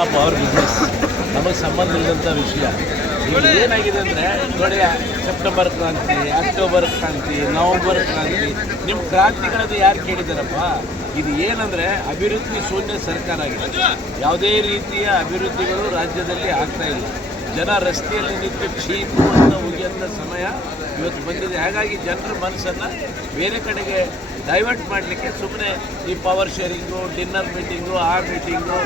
ಪಾಪ ಅವ್ರ ಬಿಸ್ನೆಸ್ ನಮಗೆ ಸಂಬಂಧ ಇಲ್ಲದಂಥ ವಿಷಯ. ಇಲ್ಲಿ ಏನಾಗಿದೆ ಅಂದರೆ, ನೋಡಿ ಸೆಪ್ಟೆಂಬರ್ ಕ್ರಾಂತಿ ಅಕ್ಟೋಬರ್ ಕ್ರಾಂತಿ ನವಂಬರ್ ಕ್ರಾಂತಿ ನಿಮ್ಮ ಕ್ರಾಂತಿಗಳದ್ದು ಯಾರು ಕೇಳಿದಾರಪ್ಪ? ಇದು ಏನಂದರೆ, ಅಭಿವೃದ್ಧಿ ಶೂನ್ಯ ಸರ್ಕಾರ ಆಗಿದೆ. ಯಾವುದೇ ರೀತಿಯ ಅಭಿವೃದ್ಧಿಗಳು ರಾಜ್ಯದಲ್ಲಿ ಆಗ್ತಾ ಇಲ್ಲ. ಜನ ರಸ್ತೆಯಲ್ಲಿ ನಿಂತು ಚೀಪು ಅಂತ ಸಮಯ ಇವತ್ತು ಬಂದಿದೆ. ಹಾಗಾಗಿ ಜನರ ಮನಸ್ಸನ್ನು ಬೇರೆ ಕಡೆಗೆ ಡೈವರ್ಟ್ ಮಾಡಲಿಕ್ಕೆ ಸುಮ್ಮನೆ ಈ ಪವರ್ ಶೇರಿಂಗು ಡಿನ್ನರ್ ಮೀಟಿಂಗು ಆ ಮೀಟಿಂಗು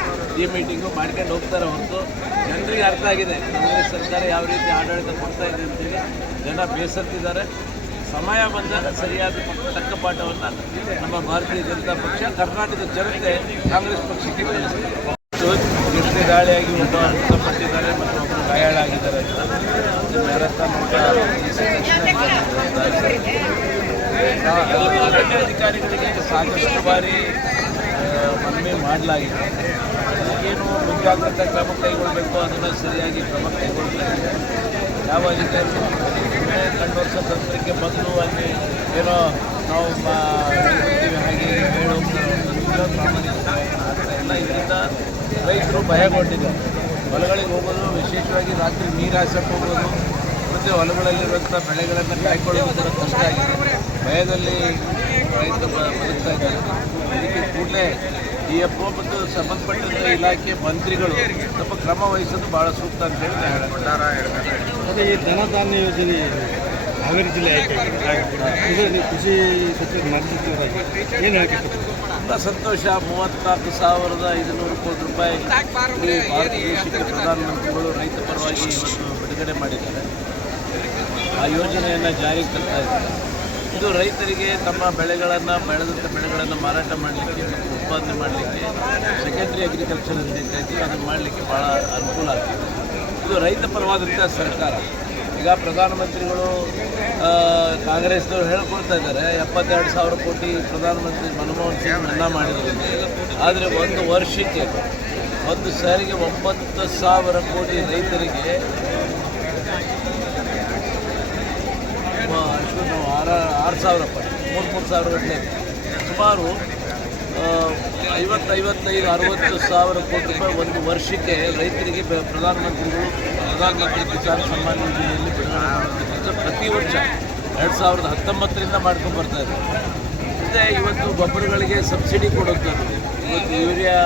ಈ ಮೀಟಿಂಗು ಮಾಡ್ಕೊಂಡು ಹೋಗ್ತಾರೆ ಹೊರತು ಜನರಿಗೆ ಅರ್ಥ ಆಗಿದೆ. ಕಾಂಗ್ರೆಸ್ ಸರ್ಕಾರ ಯಾವ ರೀತಿ ಆಡಳಿತ ಕೊಡ್ತಾ ಇದೆ ಅಂತೇಳಿ ಜನ ಬೇಸತ್ತಿದ್ದಾರೆ. ಸಮಯ ಬಂದಾಗ ಸರಿಯಾದ ತಕ್ಕ ಪಾಠವನ್ನು ನಮ್ಮ ಭಾರತೀಯ ಜನತಾ ಪಕ್ಷ, ಕರ್ನಾಟಕದ ಜನತೆ ಕಾಂಗ್ರೆಸ್ ಪಕ್ಷಕ್ಕೆ ಕಲಿಸಿದೆ ಗಾಳಿಯಾಗಿ ಒಬ್ಬ ಮೃತಪಟ್ಟಿದ್ದಾರೆ ಮತ್ತು ಗಾಯಾಳಾಗಿದ್ದಾರೆ ಅರಣ್ಯಾಧಿಕಾರಿಗಳಿಗೆ ಸಾಕಷ್ಟು ಬಾರಿ ಮನವಿ ಮಾಡಲಾಗಿದೆ. ಏನು ಮುಂಜಾಗ್ರತಾ ಕ್ರಮ ಕೈಗೊಳ್ಳಬೇಕು ಅದನ್ನು ಸರಿಯಾಗಿ ಕ್ರಮ ಕೈಗೊಳ್ಳಲಾಗಿದೆ ಯಾವ ಅಧಿಕಾರಿಗಳು ಕಂಡು ವರ್ಷ ತಂತ್ರಕ್ಕೆ ಬಂದು ಅಲ್ಲಿ ಏನೋ ನಾವು ಹಾಗೆ ಹೇಳೋ ಪ್ರಾಮಾಣಿಕ ಇದರಿಂದ ರೈತರು ಭಯಗೊಂಡಿದ್ದಾರೆ. ಹೊಲಗಳಿಗೆ ಹೋಗೋದು ವಿಶೇಷವಾಗಿ ರಾತ್ರಿ ನೀರು ಹಾಸಕ್ಕೆ ಹೋಗೋದು ಮತ್ತು ಹೊಲಗಳಲ್ಲಿರುವಂಥ ಬೆಳೆಗಳನ್ನು ಕಾಯ್ಕೊಳ್ಳೋದು ಕೂಡ ಕಷ್ಟ ಆಗಿದೆ. ಭಯದಲ್ಲಿ ರೈತರು ಬದುಕ್ತಾ ಇದ್ದಾರೆ. ಇದಕ್ಕೆ ಕೂಡಲೇ ಈ ಹಬ್ಬ ಮತ್ತು ಸಂಬಂಧಪಟ್ಟಂಥ ಇಲಾಖೆ ಮಂತ್ರಿಗಳು ಸ್ವಲ್ಪ ಕ್ರಮ ವಹಿಸೋದು ಭಾಳ ಸೂಕ್ತ ಅಂತ ಹೇಳಿ ಹೇಳ್ತಾರೆ. ಈ ಧನಧಾನ್ಯ ಯೋಜನೆ ಹಾವೇರಿ ಜಿಲ್ಲೆ ಇದು ಕೃಷಿ ಸಚಿವರು ಏನು ಹೇಳಕ್ಕೆ ತುಂಬ ಸಂತೋಷ. ಮೂವತ್ನಾಲ್ಕು ಸಾವಿರದ ಐದುನೂರು ಕೋಟಿ ರೂಪಾಯಿ ದೇಶಕ್ಕೆ ಪ್ರಧಾನಮಂತ್ರಿಗಳು ರೈತ ಪರವಾಗಿ ಇವತ್ತು ಬಿಡುಗಡೆ ಮಾಡಿದ್ದಾರೆ. ಆ ಯೋಜನೆಯನ್ನು ಜಾರಿಗೆ ತರ್ತಾ ಇದ್ದಾರೆ. ಇದು ರೈತರಿಗೆ ತಮ್ಮ ಬೆಳೆಗಳನ್ನು ಬೆಳೆದಂಥ ಬೆಳೆಗಳನ್ನು ಮಾರಾಟ ಮಾಡಲಿಕ್ಕೆ ಮತ್ತು ಉತ್ಪಾದನೆ ಮಾಡಲಿಕ್ಕೆ ಸೆಕೆಂಡ್ರಿ ಅಗ್ರಿಕಲ್ಚರ್ ಅಂತ ಹೇಳ್ತೀವಿ ಅದನ್ನು ಮಾಡಲಿಕ್ಕೆ ಭಾಳ ಅನುಕೂಲ ಆಗ್ತದೆ. ಇದು ರೈತ ಪರವಾದಂಥ ಸರ್ಕಾರ. ಈಗ ಪ್ರಧಾನಮಂತ್ರಿಗಳು ಕಾಂಗ್ರೆಸ್ನವರು ಹೇಳ್ಕೊಳ್ತಾ ಇದ್ದಾರೆ, ಎಪ್ಪತ್ತೆರಡು ಸಾವಿರ ಕೋಟಿ ಪ್ರಧಾನಮಂತ್ರಿ ಮನಮೋಹನ್ ಸಿಂಗ್ ಮನ್ನಾ ಮಾಡಿದ್ರು ಆದರೆ ಒಂದು ವರ್ಷಕ್ಕೆ ಒಂದು ಸಾರಿಗೆ ಒಂಬತ್ತು ಸಾವಿರ ಕೋಟಿ ರೈತರಿಗೆ ಅಷ್ಟು ನಾವು ಆರು ಆರು ಸಾವಿರ ರೂಪಾಯಿ ಮೂರು ಮೂರು ಸಾವಿರ ಗಂಟೆ ಸುಮಾರು ಐವತ್ತು ಐವತ್ತೈದು ಅರವತ್ತು ಸಾವಿರ ಕೋಟಿ ರೂಪಾಯಿ ಒಂದು ವರ್ಷಕ್ಕೆ ರೈತರಿಗೆ ಪ್ರಧಾನಮಂತ್ರಿಗಳು ಪ್ರಧಾನಮಂತ್ರಿ ಕಿಸಾನ್ ಸಮ್ಮಾನ್ ಯೋಜನೆಯಲ್ಲಿ ಬಿಡುಗಡೆ ಪ್ರತಿ ವರ್ಷ ಎರಡು ಸಾವಿರದ ಹತ್ತೊಂಬತ್ತರಿಂದ ಮಾಡ್ಕೊಂಡು ಬರ್ತಾ ಇದೆ. ಮತ್ತು ಇವತ್ತು ಗೊಬ್ಬರಗಳಿಗೆ ಸಬ್ಸಿಡಿ ಕೊಡುವಂಥದ್ದು ಇವತ್ತು ಯೂರಿಯಾ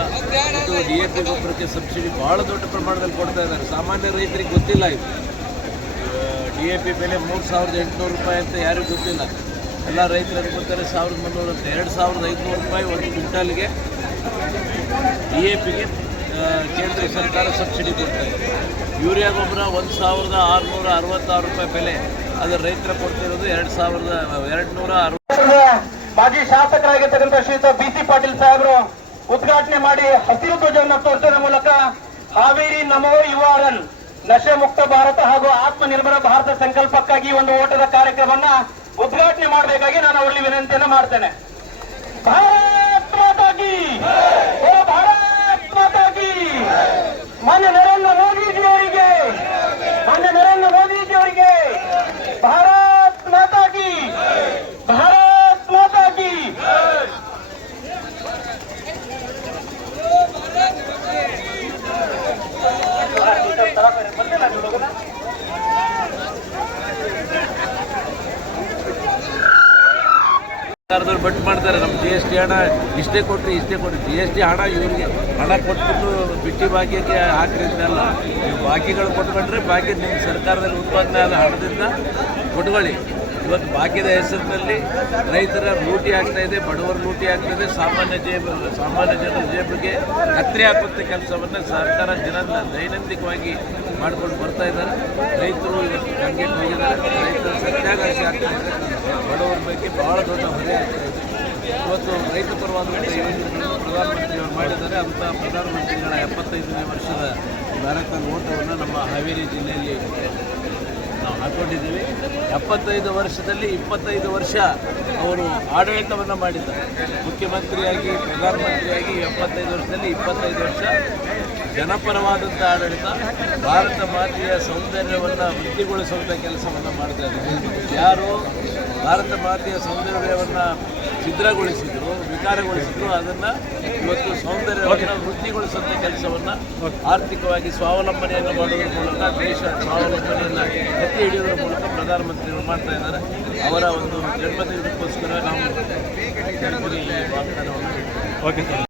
ಮತ್ತು ಡಿ ಎ ಪಿ ಗೊಬ್ಬರಕ್ಕೆ ಸಬ್ಸಿಡಿ ಭಾಳ ದೊಡ್ಡ ಪ್ರಮಾಣದಲ್ಲಿ ಕೊಡ್ತಾ ಇದ್ದಾರೆ. ಸಾಮಾನ್ಯ ರೈತರಿಗೆ ಗೊತ್ತಿಲ್ಲ ಇದು. ಡಿ ಎ ಪಿ ಬೆಲೆ ಮೂರು ಸಾವಿರದ ಎಂಟುನೂರು ರೂಪಾಯಿ ಅಂತ ಯಾರಿಗೂ ಗೊತ್ತಿಲ್ಲ. ಎಲ್ಲ ರೈತರು ಗೊತ್ತಾರೆ ಸಾವಿರದ ಮುನ್ನೂರು ಅಂತ. ಎರಡು ಸಾವಿರದ ಐದುನೂರು ರೂಪಾಯಿ ಒಂದು ಕ್ವಿಂಟಾಲ್ಗೆ ಡಿ ಎ ಪಿಗೆ ಕೇಂದ್ರ ಸರ್ಕಾರ ಸಬ್ಸಿಡಿ ಕೊಡ್ತಾ ಇದೆ. ಯೂರಿಯಾ ಗೊಬ್ಬರ ಒಂದು ಸಾವಿರದ ಆರುನೂರ ಅರವತ್ತಾರು ರೂಪಾಯಿ ಬೆಲೆ. ಅದು ರೈತರ ಕೊಡ್ತಿರೋದು ಎರಡು ಸಾವಿರದ ಎರಡು ನೂರ ಮಾಜಿ ಶಾಸಕರಾಗಿರ್ತಕ್ಕಂಥ ಶ್ರೀಯುತ ಬಿ ಸಿ ಪಾಟೀಲ್ ಸಾಹೇಬರು, ಉದ್ಘಾಟನೆ ಮಾಡಿ ಹಸಿರು ಧ್ವಜವನ್ನು ತೋರಿಸೋದ್ರ ಮೂಲಕ ಹಾವೇರಿ ನಮೋ ಯುವಾರನ್ ನಶೆ ಮುಕ್ತ ಭಾರತ ಹಾಗೂ ಆತ್ಮನಿರ್ಭರ ಭಾರತ ಸಂಕಲ್ಪಕ್ಕಾಗಿ ಒಂದು ಓಟದ ಕಾರ್ಯಕ್ರಮವನ್ನ ಉದ್ಘಾಟನೆ ಮಾಡಬೇಕಾಗಿ ನಾನು ಅವರಲ್ಲಿ ವಿನಂತಿಯನ್ನ ಮಾಡ್ತೇನೆ. மன நிறைய ಸರ್ಕಾರದವ್ರು ಬಟ್ ಮಾಡ್ತಾರೆ. ನಮ್ಮ ಜಿ ಎಸ್ ಟಿ ಹಣ ಇಷ್ಟೇ ಕೊಟ್ಟರೆ ಇಷ್ಟೇ ಕೊಟ್ಟರೆ ಜಿ ಎಸ್ ಟಿ ಹಣ ಇವರಿಗೆ ಹಣ ಕೊಟ್ಬಿಟ್ಟು ಬಿಟ್ಟಿ ಹಾಕ್ರಿ ಅಂತೆಲ್ಲ ನೀವು ಬಾಕಿಗಳು ಕೊಟ್ಕೊಂಡ್ರೆ ಬಾಕಿ ನಿಮ್ಮ ಸರ್ಕಾರದಲ್ಲಿ ಉತ್ಪಾದನೆ ಆದ ಹಣದಿಂದ ಕೊಟ್ಕೊಳ್ಳಿ. ಇವತ್ತು ಭಾಗ್ಯದ ಹೆಸರಿನಲ್ಲಿ ರೈತರ ಲೂಟಿ ಆಗ್ತಾ ಇದೆ, ಬಡವರ ಲೂಟಿ ಆಗ್ತಾ ಇದೆ. ಸಾಮಾನ್ಯ ಜೇಬು, ಸಾಮಾನ್ಯ ಜನರ ಜೇಬಿಗೆ ಕತ್ತರಿ ಹಾಕುವಂಥ ಕೆಲಸವನ್ನು ಸರ್ಕಾರ ದಿನ ದೈನಂದಿಕವಾಗಿ ಮಾಡ್ಕೊಂಡು ಬರ್ತಾ ಇದ್ದಾರೆ. ರೈತರು ಇವತ್ತು ಹೋಗಿದ್ದಾರೆ. ರೈತರ ಸತ್ಯಾಗ್ರಹ ಬಡವರ ಬಗ್ಗೆ ಬಹಳ ದೊಡ್ಡ ಹೊರೆ ಆಗ್ತಾ ಇವತ್ತು ರೈತ ಪರವಾದಂಥ ಯೋಜನೆಗಳನ್ನು ಪ್ರಧಾನಮಂತ್ರಿಯವರು ಮಾಡಿದ್ದಾರೆ. ಅಂಥ ಪ್ರಧಾನಮಂತ್ರಿಗಳ ಎಪ್ಪತ್ತೈದನೇ ವರ್ಷದ ಭಾರತ ಓಟವನ್ನು ನಮ್ಮ ಹಾವೇರಿ ಜಿಲ್ಲೆಯಲ್ಲಿ ಹಾಕೊಂಡಿದ್ದೀವಿ. ಎಪ್ಪತ್ತೈದು ವರ್ಷದಲ್ಲಿ ಇಪ್ಪತ್ತೈದು ವರ್ಷ ಅವರು ಆಡಳಿತವನ್ನು ಮಾಡಿದ್ದಾರೆ. ಮುಖ್ಯಮಂತ್ರಿಯಾಗಿ, ಪ್ರಧಾನಮಂತ್ರಿಯಾಗಿ ಎಪ್ಪತ್ತೈದು ವರ್ಷದಲ್ಲಿ ಇಪ್ಪತ್ತೈದು ವರ್ಷ ಜನಪರವಾದಂಥ ಆಡಳಿತ, ಭಾರತ ಮಾತೆಯ ಸೌಂದರ್ಯವನ್ನು ವೃದ್ಧಿಗೊಳಿಸುವಂಥ ಕೆಲಸವನ್ನು ಮಾಡ್ತಾ ಇದ್ದಾರೆ. ಯಾರು ಭಾರತ ಮಾತೆಯ ಸೌಂದರ್ಯವನ್ನು ಛಿದ್ರಗೊಳಿಸಿದ್ರು ವಿಕಾರಗೊಳಿಸಿದ್ರು ಅದನ್ನು ಇವತ್ತು ಸೌಂದರ್ಯವನ್ನು ವೃದ್ಧಿಗೊಳಿಸುವಂಥ ಕೆಲಸವನ್ನು ಆರ್ಥಿಕವಾಗಿ ಸ್ವಾವಲಂಬನೆಯನ್ನು ಮಾಡುವುದರ ಮೂಲಕ ದೇಶ ಸ್ವಾವಲಂಬನೆಯನ್ನು ಎತ್ತಿ ಹಿಡಿಯುವುದರ ಮೂಲಕ ಪ್ರಧಾನಮಂತ್ರಿಗಳು ಮಾಡ್ತಾ ಇದ್ದಾರೆ. ಅವರ ಒಂದು ಜನ್ಮದಿನಕ್ಕೋಸ್ಕರ ನಾವು ವಾಗ್ದಾನವನ್ನು ಓಕೆ ಸರ್